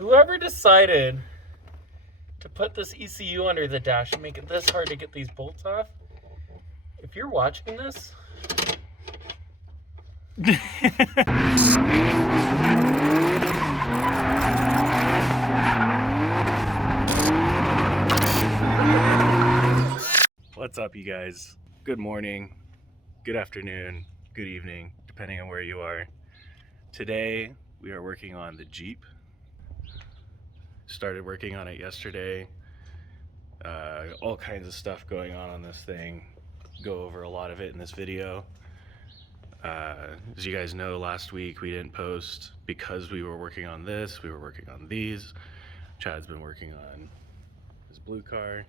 Whoever decided to put this ECU under the dash and make it this hard to get these bolts off, if you're watching this, what's up, you guys? Good morning, good afternoon, good evening, depending on where you are. Today we are working on the Jeep. Started working on it yesterday. All kinds of stuff going on this thing. Go over a lot of it in this video. As you guys know, last week we didn't post because we were working on this. We were working on these. Chad's been working on his blue car.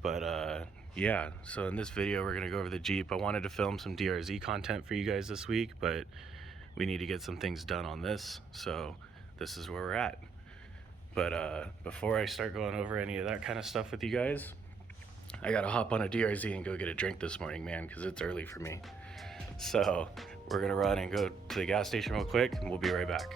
But yeah, so in this video we're gonna go over the Jeep. I wanted to film some DRZ content for you guys this week, but we need to get some things done on this, so this is where we're at. But before I start going over any of that kind of stuff with you guys, I gotta hop on a DRZ and go get a drink this morning, man, because it's early for me. So we're gonna run and go to the gas station real quick, and we'll be right back.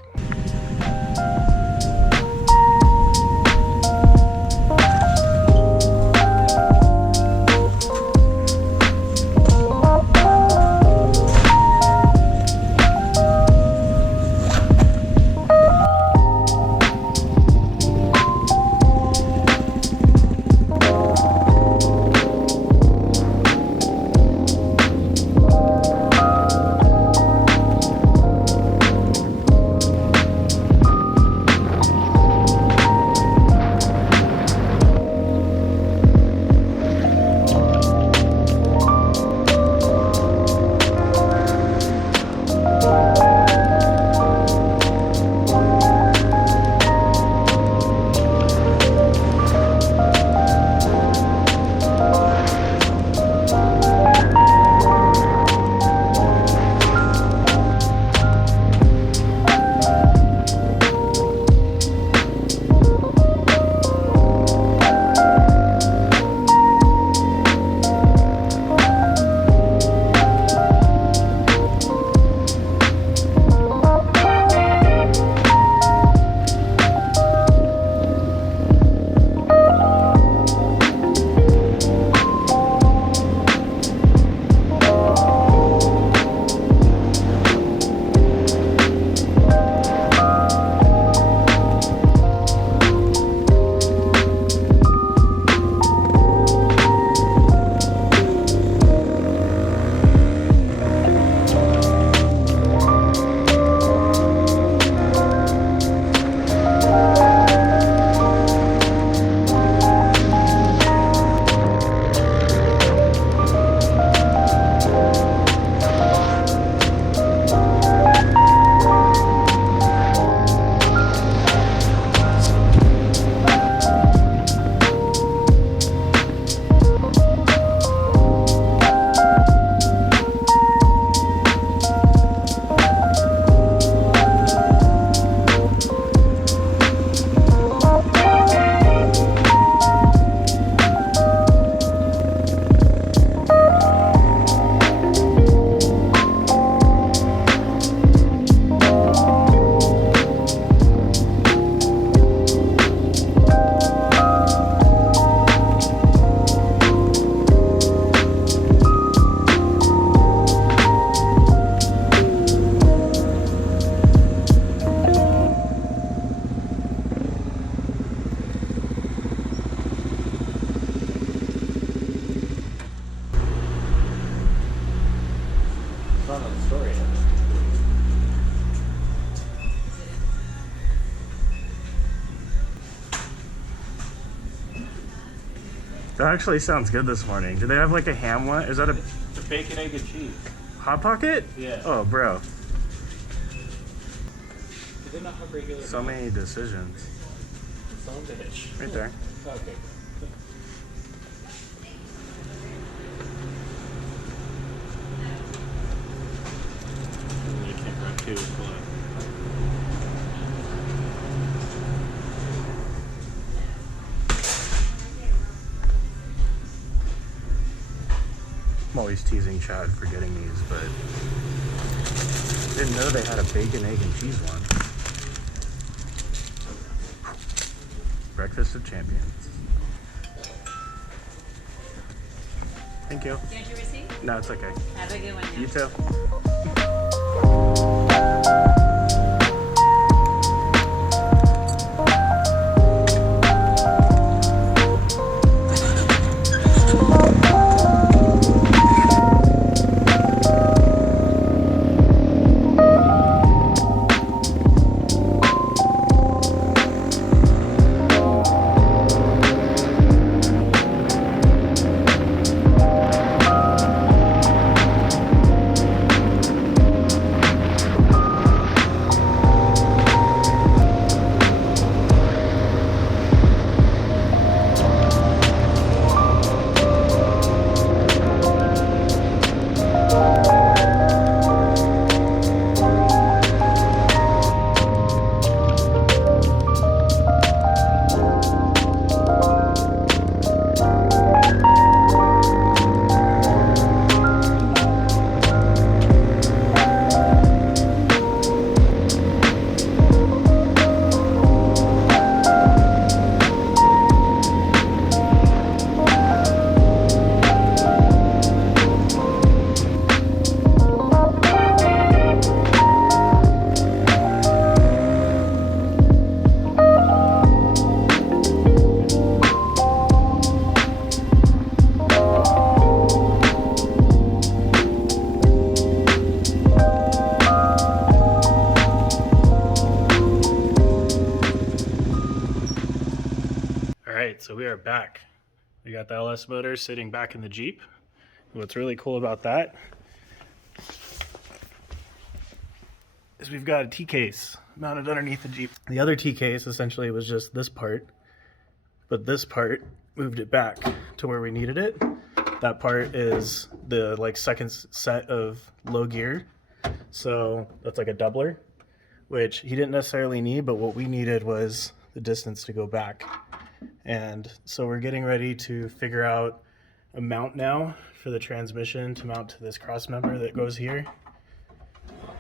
That actually sounds good this morning. Do they have like a ham one? Is that a bacon, egg, and cheese? Hot Pocket? Yeah. Oh, bro. Do they not have regular? So many decisions. Some bitch. Right there. Okay. You can't run too close. I'm always teasing Chad for getting these, but didn't know they had a bacon, egg, and cheese one. Breakfast of Champions. Thank you. Do you want your receipt? No, it's okay. Have a good one now. You too. Alright, so we are back. We got the LS motor sitting back in the Jeep. What's really cool about that is we've got a T-case mounted underneath the Jeep. The other T-case essentially was just this part, but this part moved it back to where we needed it. That part is the second set of low gear. So that's like a doubler, which he didn't necessarily need, but what we needed was the distance to go back. And so we're getting ready to figure out a mount now for the transmission to mount to this cross member that goes here,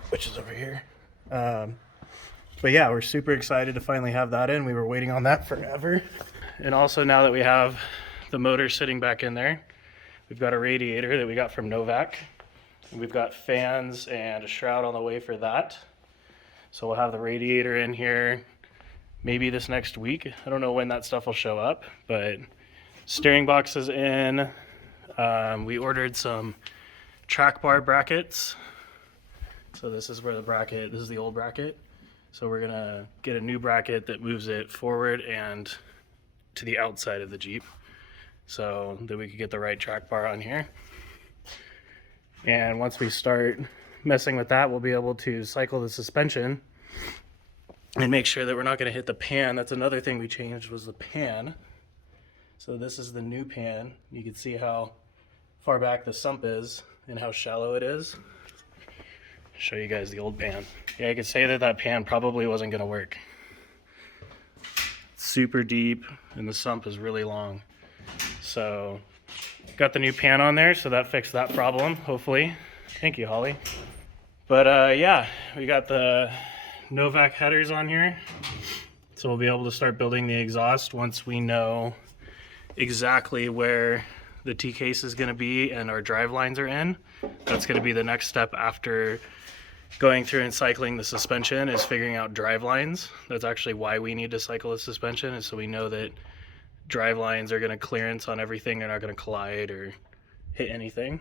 which is over here. But yeah, we're super excited to finally have that in. We were waiting on that forever. And also now that we have the motor sitting back in there, we've got a radiator that we got from Novak. And we've got fans and a shroud on the way for that. So we'll have the radiator in here maybe this next week. I don't know when that stuff will show up, but steering box is in. We ordered some track bar brackets. So this is where the bracket, this is the old bracket. So we're gonna get a new bracket that moves it forward and to the outside of the Jeep so that we could get the right track bar on here. And once we start messing with that, we'll be able to cycle the suspension and make sure that we're not going to hit the pan. That's another thing we changed, was the pan. So this is the new pan. You can see how far back the sump is and how shallow it is. Show you guys the old pan. Yeah, I could say that that pan probably wasn't going to work. It's super deep and the sump is really long. So got the new pan on there, so that fixed that problem, hopefully. Thank you, Holly. But yeah, we got the Novak headers on here. So we'll be able to start building the exhaust once we know exactly where the T-case is going to be and our drive lines are in. That's going to be the next step after going through and cycling the suspension, is figuring out drive lines. That's actually why we need to cycle the suspension, is so we know that drive lines are going to clearance on everything. They're not going to collide or hit anything.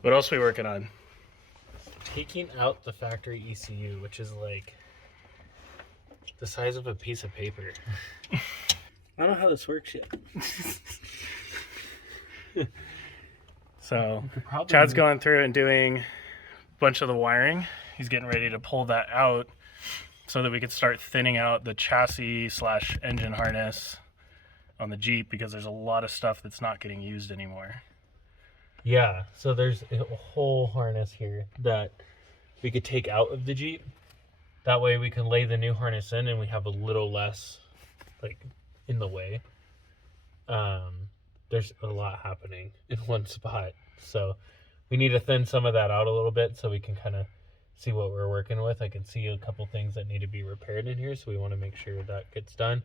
What else are we working on? Taking out the factory ECU, which is like the size of a piece of paper. I don't know how this works yet. So Chad's going through and doing a bunch of the wiring. He's getting ready to pull that out so that we could start thinning out the chassis / engine harness on the Jeep, because there's a lot of stuff that's not getting used anymore. Yeah, so there's a whole harness here that we could take out of the Jeep. That way we can lay the new harness in and we have a little less like in the way. There's a lot happening in one spot. So we need to thin some of that out a little bit so we can kind of see what we're working with. I can see a couple things that need to be repaired in here, so we want to make sure that gets done.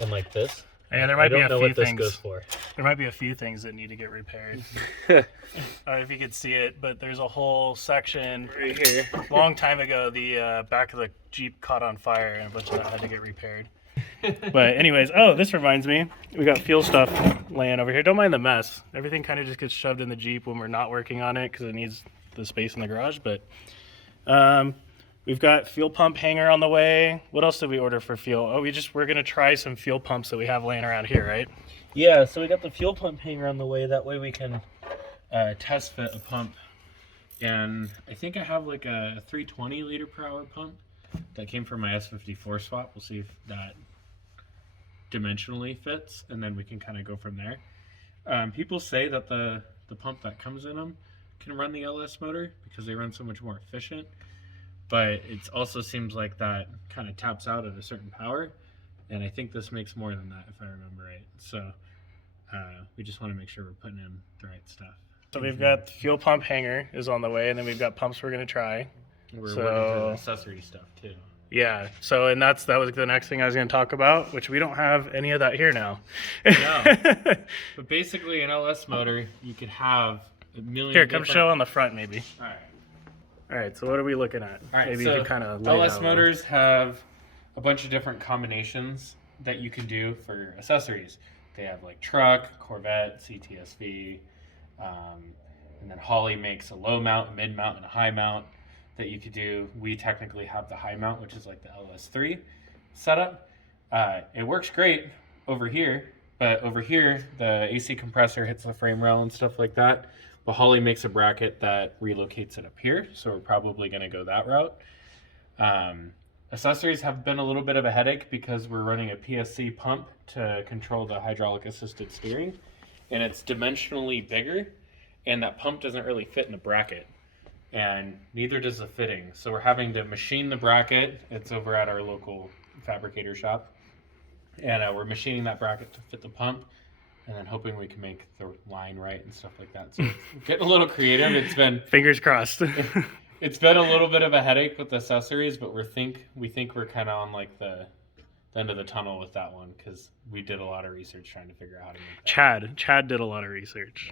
And like this, Yeah, there might be a few what things. this goes for. There might be a few things that need to get repaired. If you could see it, but there's a whole section Right here. long time ago. The back of the Jeep caught on fire, and a bunch of that had to get repaired. But anyways, oh, this reminds me, we got fuel stuff laying over here. Don't mind the mess. Everything kind of just gets shoved in the Jeep when we're not working on it because it needs the space in the garage. But we've got fuel pump hanger on the way. What else did we order for fuel? Oh, we're gonna try some fuel pumps that we have laying around here, right? Yeah, so we got the fuel pump hanger on the way. That way we can test fit a pump. And I think I have like a 320 liter per hour pump that came from my S54 swap. We'll see if that dimensionally fits, and then we can kind of go from there. People say that the pump that comes in them can run the LS motor because they run so much more efficient, but it also seems like that kind of taps out at a certain power, and I think this makes more than that if I remember right. So we just want to make sure we're putting in the right stuff. So we've got the fuel pump hanger is on the way, and then we've got pumps we're gonna try. We're working for the accessory stuff too. Yeah, so and that was the next thing I was going to talk about, which we don't have any of that here now. No. But basically an LS motor, you could have a million Here, come show on the front maybe. Alright. Alright, so what are we looking at? Alright, Maybe so you can kind of LS motors have a bunch of different combinations that you can do for accessories. They have like truck, Corvette, CTSV, and then Holley makes a low mount, a mid mount, and a high mount that you could do. We technically have the high mount, which is like the LS3 setup. It works great over here, but over here the AC compressor hits the frame rail and stuff like that. But Holley makes a bracket that relocates it up here, so we're probably going to go that route. Accessories have been a little bit of a headache because we're running a PSC pump to control the hydraulic assisted steering, and it's dimensionally bigger, and that pump doesn't really fit in the bracket. And neither does the fitting. So we're having to machine the bracket. It's over at our local fabricator shop. And we're machining that bracket to fit the pump, and then hoping we can make the line right and stuff like that. So it's getting a little creative. It's been fingers crossed. It's been a little bit of a headache with accessories, but we think we're kind of on like the end of the tunnel with that one because we did a lot of research trying to figure out how to make that. Chad did a lot of research.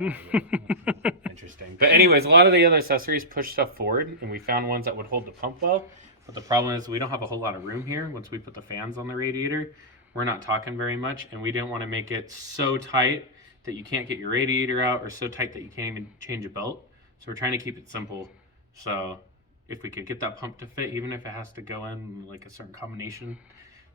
Interesting. But anyways, a lot of the other accessories push stuff forward, and we found ones that would hold the pump well. But the problem is we don't have a whole lot of room here. Once we put the fans on the radiator, we're not talking very much, and we didn't want to make it so tight that you can't get your radiator out, or so tight that you can't even change a belt. So we're trying to keep it simple. So if we could get that pump to fit, even if it has to go in like a certain combination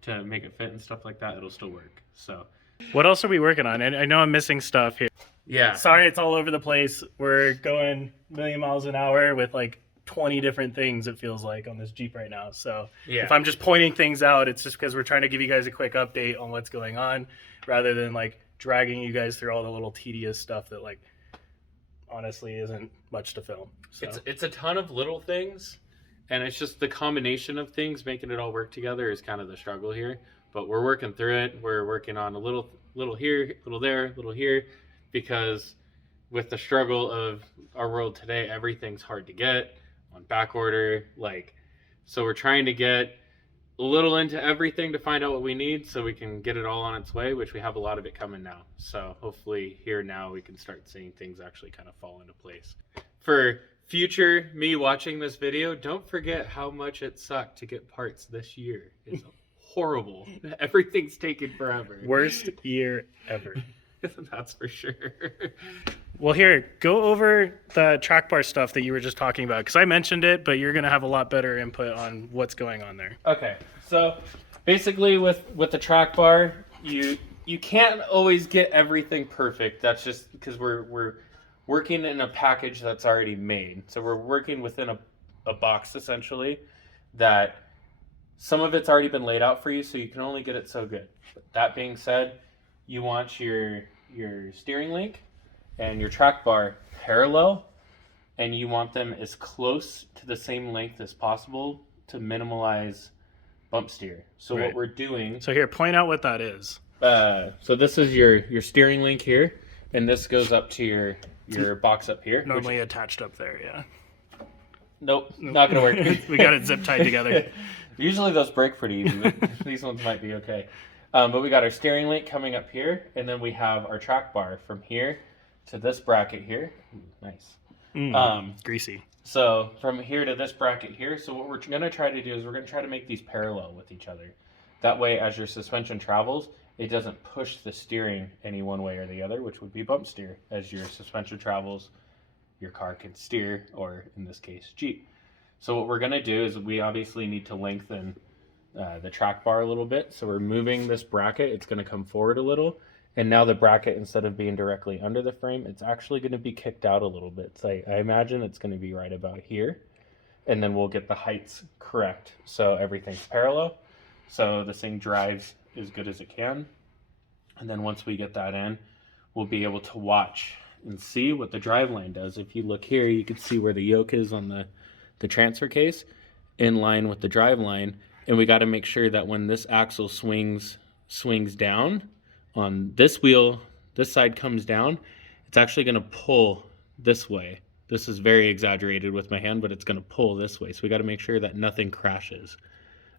to make it fit and stuff like that, it'll still work. So what else are we working on? I know I'm missing stuff here. Yeah. Sorry, it's all over the place. We're going a million miles an hour with like 20 different things, it feels like, on this Jeep right now. So yeah. If I'm just pointing things out, it's just because we're trying to give you guys a quick update on what's going on rather than like dragging you guys through all the little tedious stuff that like honestly isn't much to film. So it's a ton of little things, and it's just the combination of things making it all work together is kind of the struggle here. But we're working through it. We're working on a little here, little there, little here, because with the struggle of our world today, everything's hard to get on back order. So we're trying to get a little into everything to find out what we need so we can get it all on its way, which we have a lot of it coming now. So hopefully here now we can start seeing things actually kind of fall into place. For future me watching this video, don't forget how much it sucked to get parts this year. It's horrible. Everything's taken forever. Worst year ever. That's for sure. Well, here, go over the track bar stuff that you were just talking about, because I mentioned it, but you're going to have a lot better input on what's going on there. Okay, so basically with the track bar, you can't always get everything perfect. That's just because we're working in a package that's already made. So we're working within a box, essentially, that some of it's already been laid out for you, so you can only get it so good. But that being said, you want your steering link and your track bar parallel, and you want them as close to the same length as possible to minimize bump steer. So right. What we're doing... So here, point out what that is. So this is your steering link here, and this goes up to your box up here. Normally attached up there, yeah. Nope, not gonna work. We got it zip tied together. Usually those break pretty easy, but these ones might be okay. But we got our steering link coming up here, and then we have our track bar from here to this bracket here. Nice. Greasy. So from here to this bracket here, so what we're going to try to do is we're going to try to make these parallel with each other. That way, as your suspension travels, it doesn't push the steering any one way or the other, which would be bump steer. As your suspension travels, your car can steer, or in this case, Jeep. So what we're going to do is we obviously need to lengthen the track bar a little bit. So we're moving this bracket. It's going to come forward a little. And now the bracket, instead of being directly under the frame, it's actually going to be kicked out a little bit. So I imagine it's going to be right about here. And then we'll get the heights correct so everything's parallel. So this thing drives as good as it can. And then once we get that in, we'll be able to watch and see what the driveline does. If you look here, you can see where the yoke is on the transfer case in line with the driveline. And we got to make sure that when this axle swings down, on this wheel, this side comes down, it's actually going to pull this way. This is very exaggerated with my hand, but it's going to pull this way. So we got to make sure that nothing crashes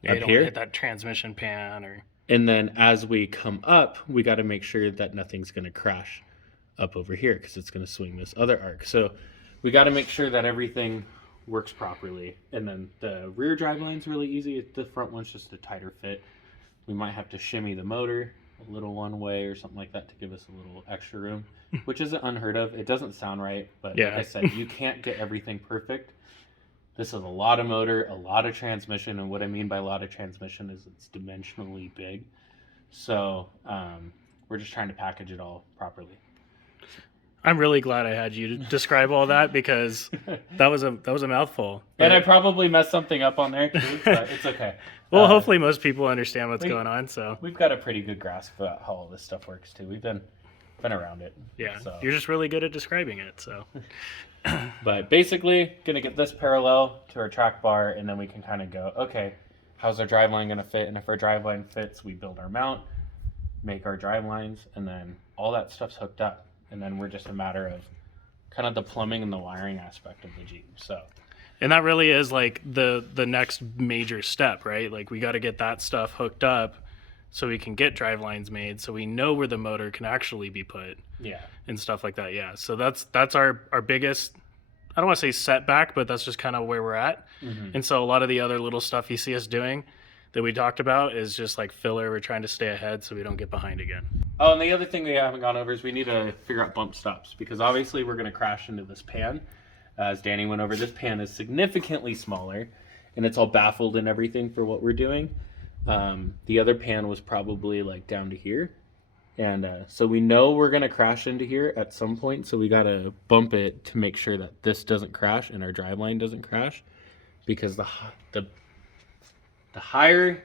up You don't here. hit that transmission pan or... And then as we come up, we got to make sure that nothing's going to crash up over here because it's going to swing this other arc. So we got to make sure that everything works properly. And then the rear driveline's really easy. The front one's just a tighter fit. We might have to shimmy the motor a little one way or something like that to give us a little extra room, which isn't unheard of. It doesn't sound right, but Yeah. like I said, you can't get everything perfect. This is a lot of motor, a lot of transmission, and what I mean by a lot of transmission is it's dimensionally big. So we're just trying to package it all properly. I'm really glad I had you to describe all that because that was a mouthful. And I probably messed something up on there too, but it's okay. Well, hopefully most people understand what's going on. So we've got a pretty good grasp about how all this stuff works too. We've been around it. yeah, so. You're just really good at describing it. So, but basically, gonna get this parallel to our track bar, and then we can kind of go, okay, how's our driveline gonna fit? And if our driveline fits, we build our mount, make our drive lines, and then all that stuff's hooked up. And then we're just a matter of kind of the plumbing and the wiring aspect of the Jeep. So. And that really is like the next major step, right? Like we got to get that stuff hooked up so we can get drive lines made, so we know where the motor can actually be put. Yeah. And stuff like that. Yeah. So that's our biggest, I don't want to say setback, but that's just kind of where we're at. Mm-hmm. And so a lot of the other little stuff you see us doing that we talked about is just like filler. We're trying to stay ahead so we don't get behind again. Oh, and the other thing we haven't gone over is we need to figure out bump stops, because obviously we're going to crash into this pan. As Danny went over, this pan is significantly smaller, and it's all baffled and everything for what we're doing. The other pan was probably like down to here. And so we know we're going to crash into here at some point, so we got to bump it to make sure that this doesn't crash and our driveline doesn't crash, because the higher...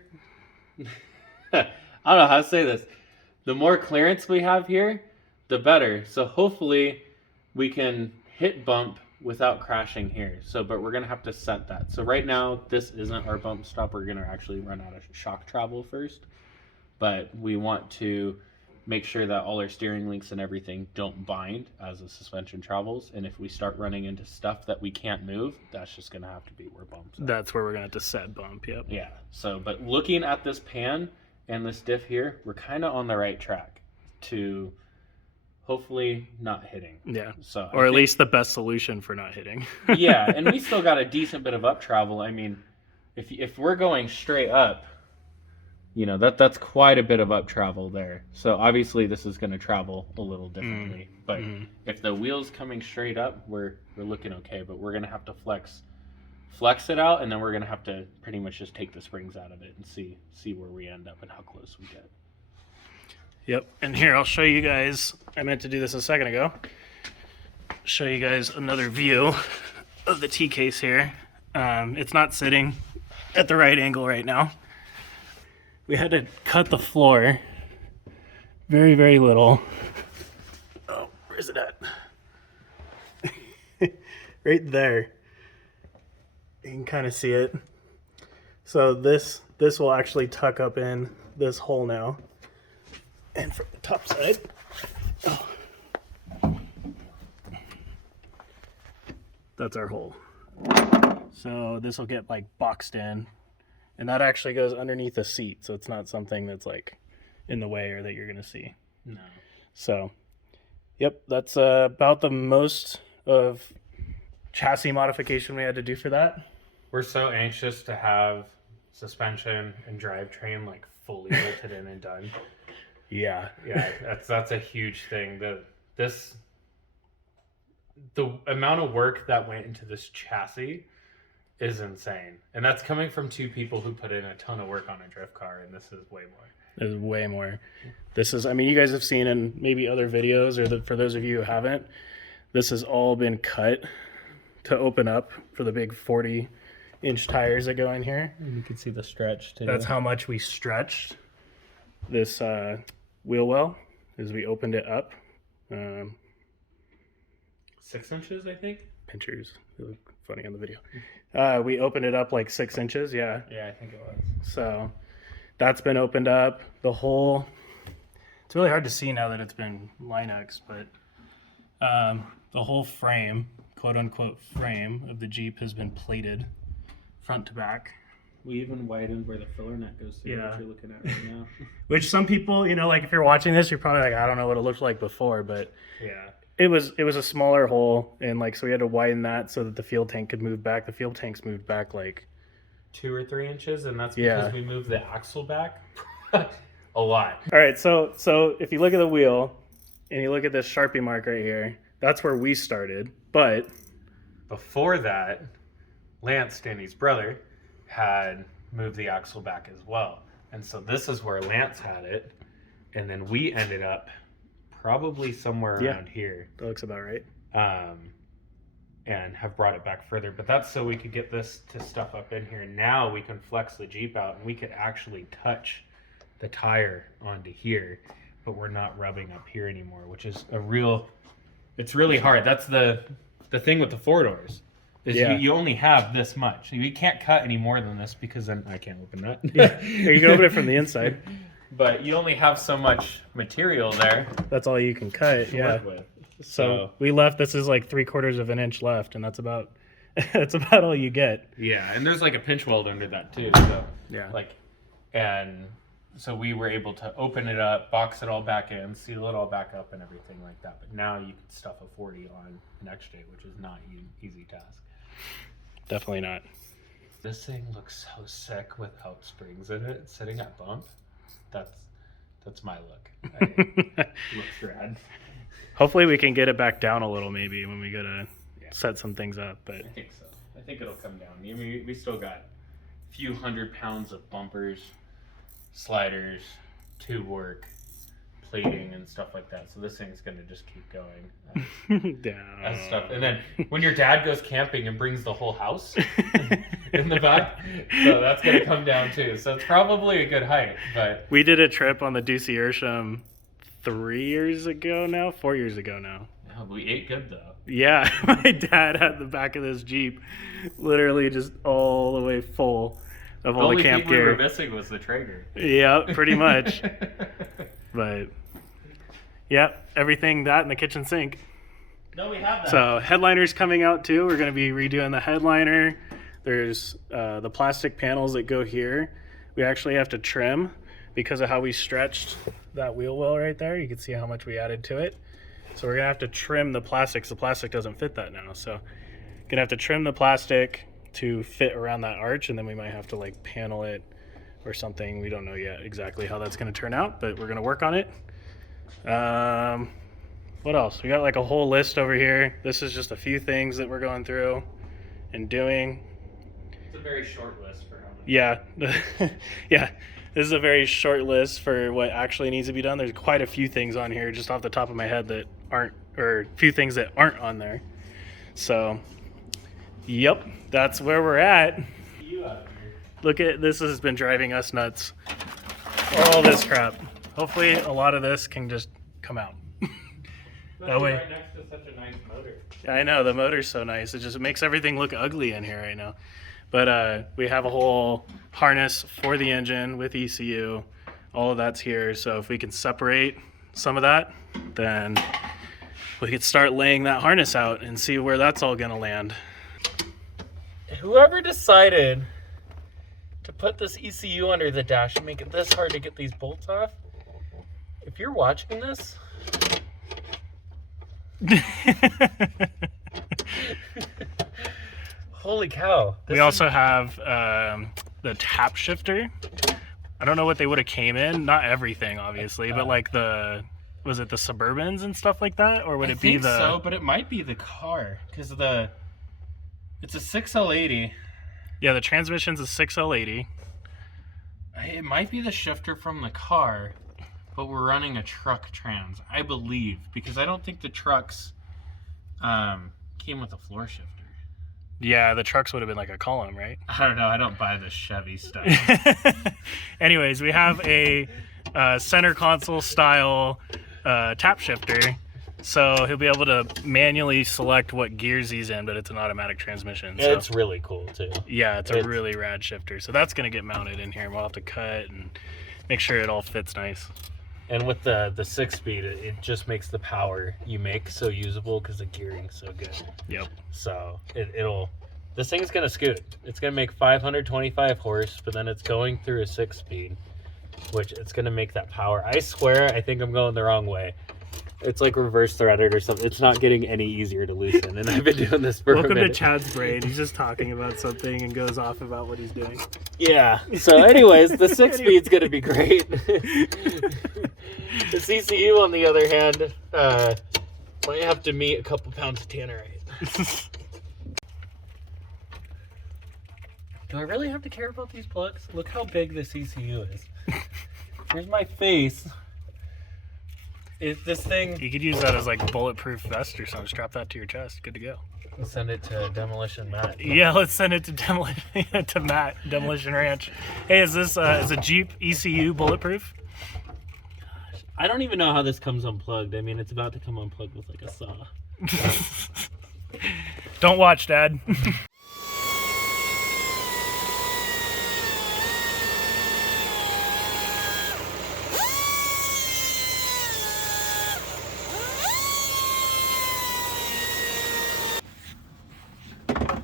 I don't know how to say this. The more clearance we have here, the better. So hopefully we can hit bump without crashing here. So, but we're going to have to set that. So right now, this isn't our bump stop. We're going to actually run out of shock travel first. But we want to make sure that all our steering links and everything don't bind as the suspension travels. And if we start running into stuff that we can't move, that's just going to have to be where bumps are. That's where we're going to have to set bump, yep. Yeah. So, but looking at this pan and this diff here, we're kind of on the right track to hopefully not hitting. Yeah. So, or at least the best solution for not hitting. Yeah, and we still got a decent bit of up travel. I mean, if we're going straight up, you know, that's quite a bit of up travel there. So obviously this is going to travel a little differently. But if the wheel's coming straight up, we're looking okay. But we're going to have to flex it out, and then we're going to have to pretty much just take the springs out of it and see where we end up and how close we get. Yep. And here, I'll show you guys. I meant to do this a second ago. Show you guys another view of the T-case here. It's not sitting at the right angle right now. We had to cut the floor very, very little. Oh, where is it at? Right there. You can kind of see it. So this will actually tuck up in this hole now. And from the top side, that's our hole. So this will get like boxed in, and that actually goes underneath the seat. So it's not something that's like in the way or that you're going to see. No. So, yep, that's about the most of chassis modification we had to do for that. We're so anxious to have suspension and drivetrain like fully bolted in and done. Yeah. Yeah, that's a huge thing. The amount of work that went into this chassis is insane. And that's coming from two people who put in a ton of work on a drift car, and this is way more. There's way more. This is, I mean, you guys have seen in maybe other videos, or for those of you who haven't, this has all been cut to open up for the big 40-inch tires that go in here. And you can see the stretch too. That's how much we stretched this wheel well, is we opened it up. 6 inches, I think. Pinchers, they look funny on the video. We opened it up like 6 inches, yeah. Yeah, I think it was. So that's been opened up. The whole, it's really hard to see now that it's been Linux, but the whole frame, quote unquote frame of the Jeep has been plated front to back. We even widened where the filler net goes through, Yeah. which you're looking at right now. Which some people, you know, like if you're watching this, you're probably like, I don't know what it looked like before, but Yeah. it was a smaller hole, and like so we had to widen that so that the fuel tank could move back. The fuel tanks moved back like 2 or 3 inches, and that's because Yeah. we moved the axle back a lot. All right, so if you look at the wheel and you look at this Sharpie mark right here, that's where we started. But Before that, Lance, Danny's brother, had moved the axle back as well. And so this is where Lance had it. And then we ended up probably somewhere Yeah. around here. that looks about right. And have brought it back further. But that's so we could get this to stuff up in here. Now we can flex the Jeep out and we could actually touch the tire onto here. But we're not rubbing up here anymore, which is it's really hard. That's the thing with the 4-doors. Is Yeah. you only have this much. You can't cut any more than this because then I can't open that. Yeah, you can open it from the inside. But you only have so much material there That's all you can cut. to Yeah. work with. So we left. This is like 3/4 of an inch left, and that's about all you get. Yeah, and there's like a pinch weld under that too. So Yeah. and so we were able to open it up, box it all back in, seal it all back up, and everything like that. But now you can stuff a 40 on an XJ, which is not an easy task. Definitely not. This thing looks so sick without springs in it, sitting at bump. That's my look. Looks rad. Hopefully we can get it back down a little maybe when we go to set some things up. But I think so. I think it'll come down. I mean, we still got a few 100 pounds of bumpers, sliders, tube work, plating, and stuff like that. So this thing's gonna just keep going down. as stuff. And then when your dad goes camping and brings the whole house in the back, so that's gonna come down too. So it's probably a good height. But We did a trip on the Ducey Ursham 4 years ago now. oh, we ate good though. Yeah, my dad had the back of this Jeep literally just all the way full of The all the only camp thing we were gear. missing was the Traeger. Yeah, pretty much. But yeah, everything that in the kitchen sink. No, we have that. So headliner's coming out too. We're going to be redoing the headliner. There's the plastic panels that go here. We actually have to trim because of how we stretched that wheel well right there. You can see how much we added to it. So we're going to have to trim the plastic. The plastic doesn't fit that now. So going to have to trim the plastic to fit around that arch, and then we might have to like panel it or something. We don't know yet exactly how that's going to turn out, but we're going to work on it. What else? We got like a whole list over here. This is just a few things that we're going through and doing. It's a very short list for how many. Yeah. Yeah. This is a very short list for what actually needs to be done. There's quite a few things on here just off the top of my head that aren't, or a few things that aren't on there. So, yep, that's where we're at. You out here. Look at this, has been driving us nuts. All this crap. Hopefully a lot of this can just come out. That way. Right next to such a nice motor. I know, the motor's so nice. It just makes everything look ugly in here right now. But we have a whole harness for the engine with ECU. All of that's here. So if we can separate some of that, then we could start laying that harness out and see where that's all gonna land. whoever decided to put this ECU under the dash and make it this hard to get these bolts off, if you're watching this, holy cow. We also have the tap shifter. I don't know what they would have came in. Not everything, obviously, but like was it the Suburbans and stuff like that? Or would it be the... so, but it might be the car, because it's a 6L80. Yeah, the transmission's a 6L80. It might be the shifter from the car, but we're running a truck trans, I believe, because I don't think the trucks came with a floor shifter. Yeah, the trucks would have been like a column, right? I don't know. I don't buy the Chevy stuff. Anyways, we have a center console style tap shifter. So he'll be able to manually select what gears he's in, but it's an automatic transmission. So. It's really cool, too. Yeah, it's a really rad shifter. So that's going to get mounted in here, and we'll have to cut and make sure it all fits nice. And with the 6-speed, it just makes the power you make so usable because the gearing's so good. Yep. So this thing's going to scoot. It's going to make 525 horse, but then it's going through a 6-speed, which it's going to make that power. I swear, I think I'm going the wrong way. It's like reverse threaded or something. It's not getting any easier to loosen, and I've been doing this for Welcome a minute. to Chad's brain. He's just talking about something and goes off about what he's doing. Yeah. So anyways, the 6-speed's going to be great. The CCU, on the other hand, might have to meet a couple pounds of tannerite. Do I really have to care about these plugs? Look how big the CCU is. Here's my face. This thing... You could use that as like bulletproof vest or something. Strap that to your chest. Good to go. Let's send it to Demolition Matt. Yeah, let's send it to Matt, Demolition Ranch. Hey, is this is a Jeep ECU bulletproof? Gosh, I don't even know how this comes unplugged. I mean, it's about to come unplugged with like a saw. Don't watch, Dad.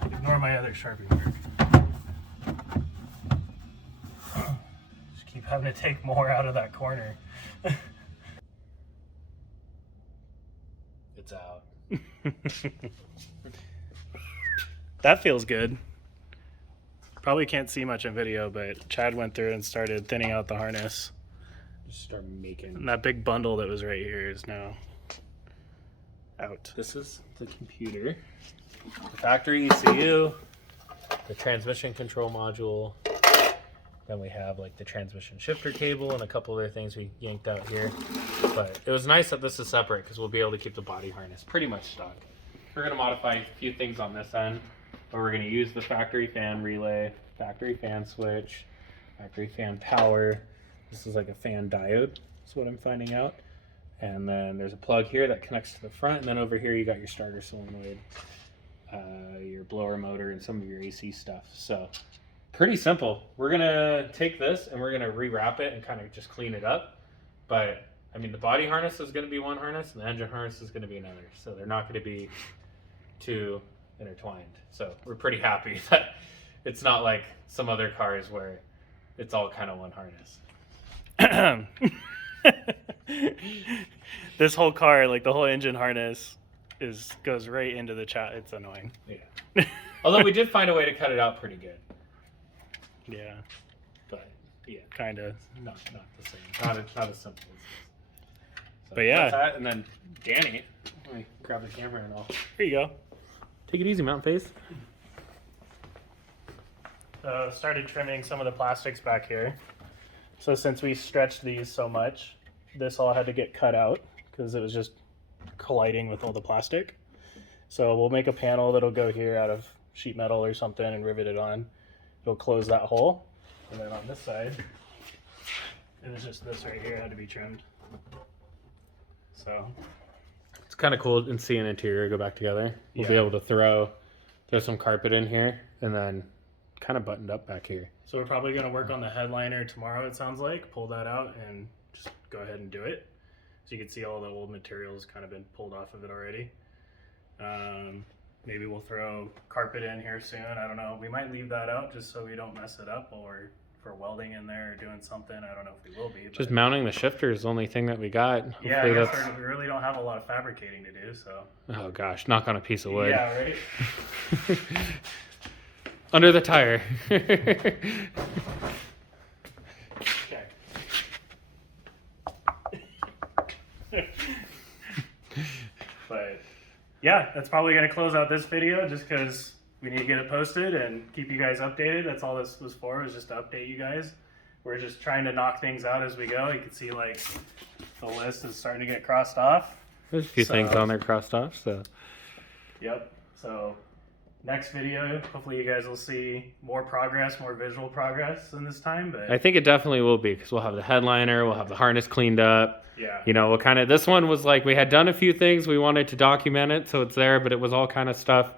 Ignore my other Sharpie mark. Just keep having to take more out of that corner. It's out. That feels good. Probably can't see much in video, but Chad went through and started thinning out the harness. Just start making. And that big bundle that was right here is now out. This is the computer. The factory ECU, the transmission control module, then we have like the transmission shifter cable and a couple other things we yanked out here. But it was nice that this is separate because we'll be able to keep the body harness pretty much stock. We're going to modify a few things on this end, but we're going to use the factory fan relay, factory fan switch, factory fan power. This is like a fan diode, is what I'm finding out. And then there's a plug here that connects to the front, and then over here you got your starter solenoid, your blower motor, and some of your AC stuff. So pretty simple. We're gonna take this and we're gonna rewrap it and kind of just clean it up. But I mean, the body harness is gonna be one harness and the engine harness is gonna be another. So they're not gonna be too intertwined. So we're pretty happy that it's not like some other cars where it's all kind of one harness. This whole car, like the whole engine harness, goes right into the chat. It's annoying. Yeah. Although we did find a way to cut it out pretty good. Yeah. But yeah, Kind of. not the same. Not as simple as this. So But yeah. that's that. And then Danny, let me grab the camera and all. Here you go. Take it easy, Mountain Face. So started trimming some of the plastics back here. So since we stretched these so much, this all had to get cut out because it was just colliding with all the plastic. So we'll make a panel that'll go here out of sheet metal or something and rivet it on. It'll close that hole. And then on this side, it was just this right here had to be trimmed. So It's kind of cool in seeing interior go back together. We'll be able to throw some carpet in here and then kind of buttoned up back here. So we're probably going to work on the headliner tomorrow, it sounds like. Pull that out and just go ahead and do it. So you can see all the old materials kind of been pulled off of it already. maybe we'll throw carpet in here soon. I don't know. We might leave that out just so we don't mess it up, or if we're welding in there or doing something. I don't know if we will be. Just mounting the shifter is the only thing that we got. Yeah, Hopefully I guess we really don't have a lot of fabricating to do, so. Oh gosh, knock on a piece of wood. Yeah, right? Under the tire. Okay. But yeah, that's probably going to close out this video just because we need to get it posted and keep you guys updated. That's all this was for, was just to update you guys. We're just trying to knock things out as we go. You can see like the list is starting to get crossed off. There's a few things on there crossed off, so. Yep. So next video, hopefully you guys will see more progress, more visual progress in this time. But I think it definitely will be, because we'll have the headliner, we'll have the harness cleaned up. yeah. You know, we'll kind of, this one was like, we had done a few things, we wanted to document it, so it's there, but it was all kind of stuff,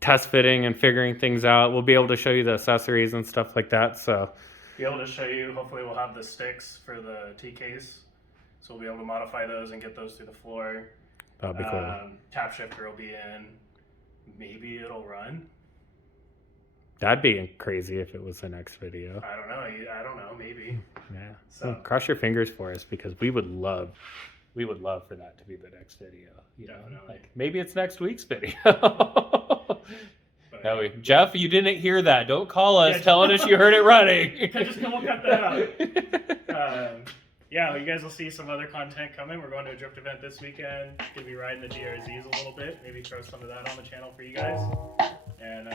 test fitting and figuring things out. We'll be able to show you the accessories and stuff like that, so. Be able to show you, hopefully we'll have the sticks for the T-case. So we'll be able to modify those and get those through the floor. That'll be cool. Tap shifter will be in. Maybe it'll run. That'd be crazy if it was the next video. I don't know. I don't know. Maybe. Yeah. So Well, cross your fingers for us, because we would love for that to be the next video. You know, Definitely. like maybe it's next week's video. but, No, Jeff, you didn't hear that. Don't call us Yeah, telling us you heard it running. we'll cut that out. Yeah, you guys will see some other content coming. We're going to a drift event this weekend. Gonna be riding the DRZs a little bit. Maybe throw some of that on the channel for you guys. And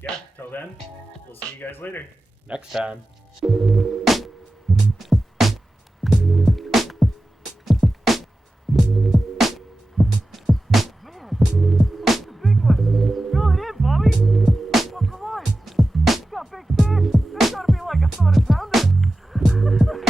yeah, till then, we'll see you guys later. Next time. Big one. Reel it in, Bobby. Oh, come on. You got big fish. That's gotta be like a 100 pounder.